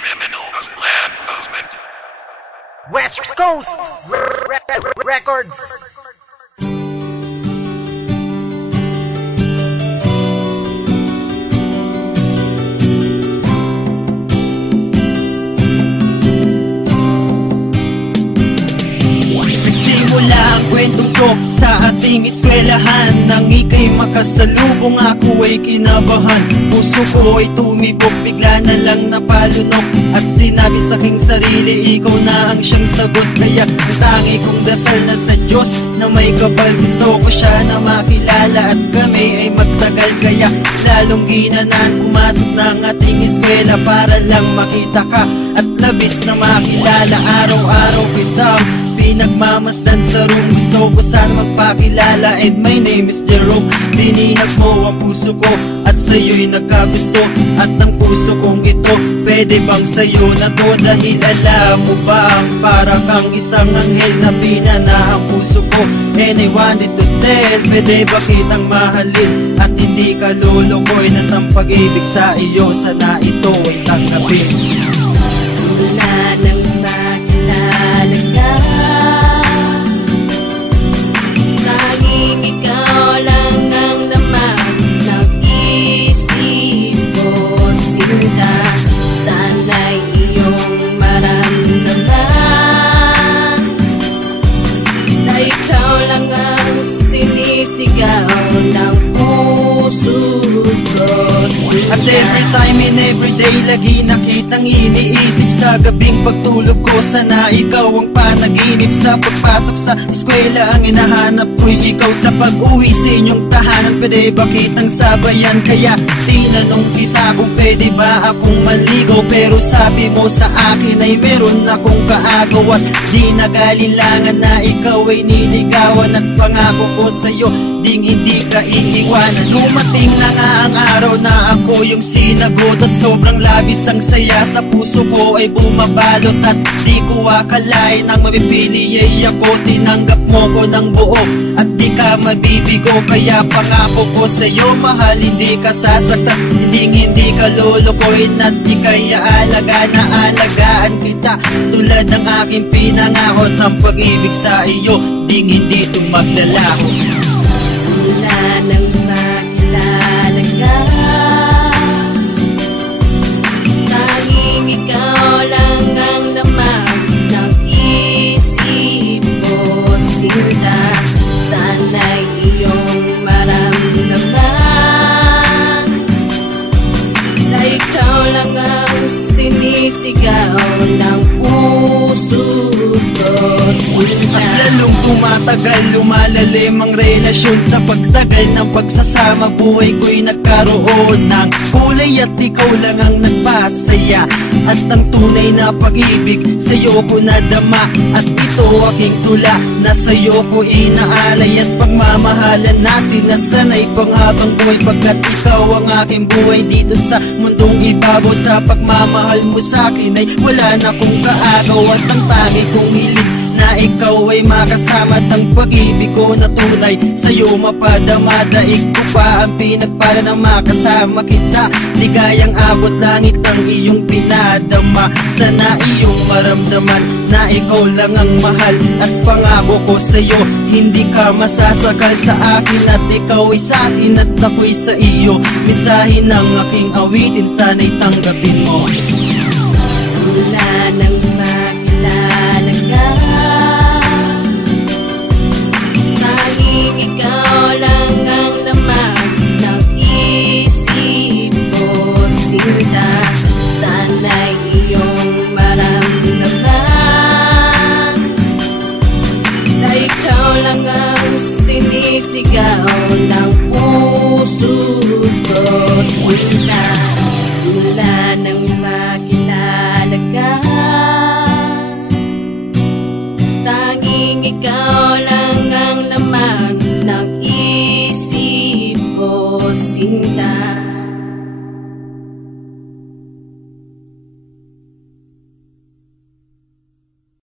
Criminals Land Movement. West Coast Records. Nagsimula ang kwentong ko sa ating eskwelahan. Nang ika'y makasalubong, ako ay kinabahan. Puso ko ay tumibok, bigla na lang napalunok. At sinabi sa aking sarili, ikaw na ang siyang sagot. Kaya ang tangi kong dasal na sa Diyos na may kapal. Gusto ko siya na makilala at kami ay magtagal. Kaya lalong ginanan, pumasok ng ating eskwela para lang makita ka at labis na makilala. Araw-araw kitang pinagmamasdan sa room. Gusto ko sana magpakilala, and my name is Jerome. Binihag mo ang puso ko at sa'yo'y nagkagusto. At ang puso kong ito, pwede bang sa'yo na to? Dahil alam mo bang para kang isang anghel na pinana ang puso ko. And I wanted to tell, pwede ba kitang mahalin at hindi ka lulukoy na ang pag-ibig sa iyo, sana ito ay tanggapin. Wala nang makilala ka, tanging ikaw lang ang laman ng isip ko, sinta. Sana'y iyong maramdaman na ikaw lang ang sinisigaw ng puso ko, sinta. At every time and every day, lagi nakitang iniisip sa gabing pagtulog ko. Sana ikaw ang panaginip sa pagpasok sa eskwela. Ang hinahanap ko'y ikaw sa pag-uwi sa inyong tahanan. Pwede ba kitang sabayan? Kaya tinanong kita kung pwede ba akong maligaw. Pero sabi mo sa akin ay meron akong kaagaw. At di nagalinlangan na ikaw ay niligawan. At pangako ko sa'yo, ding hindi ka iiwanan. Dumating na nga ang araw na ako yung sinagot. At sobrang labis ang saya sa puso ko ay bumabalot. At di ko akalain ang mapipili ay ako. Tinanggap mo ko ng buo at di ka mabibigo. Kaya pangako ko sa'yo, mahal, hindi ka sasaktan, hindi ka lulukoyin. At ika'y aalaga na alagaan kita tulad ng aking pinangako. Ng pag-ibig sa iyo, ding hindi ito maglalaho. Wala nang makilala ka, tanging ikaw lang ang laman ng isip ko, sinta. Sana'y iyong maramdaman na ikaw lang ang sinisigaw ng puso ko, sinta. Lalong tumatagal, lumalalim ang relasyon. Sa pagtagal ng pagsasama, buhay ko'y nagkaroon ng kulay. At ikaw lang ang nagpasaya. At ang tunay na pag-ibig sa'yo ko nadama. At ito aking tula na sa'yo ko inaalay. At pagmamahalan natin na sanay panghabang buhay. Pagkat ikaw ang aking buhay dito sa mundong ibabaw. Sa pagmamahal mo sa'kin ay wala na kong kaagaw. At ang tangi kong hiling na ikaw ay makasama. At ang pag-ibig ko na tunay sa'yo mapadama. Daig ko pa ang pinagpala na makasama kita. Ligayang abot langit ang iyong pinadama. Sana iyong maramdaman na ikaw lang ang mahal. At pangako ko sa'yo, hindi ka masasakal sa akin. At ikaw ay sa'kin at ako'y sa iyo. Mensahe ng aking awitin, sana'y tanggapin mo. Wala nang makilala ka, tanging ikaw lang ang laman ng isip ko, sinta. Sana'y iyong maramdaman na ikaw lang ang sinisigaw ng puso ko, sinta. Wala nang makilala ka, tanging ikaw lang ang laman ng isip ko, sinta.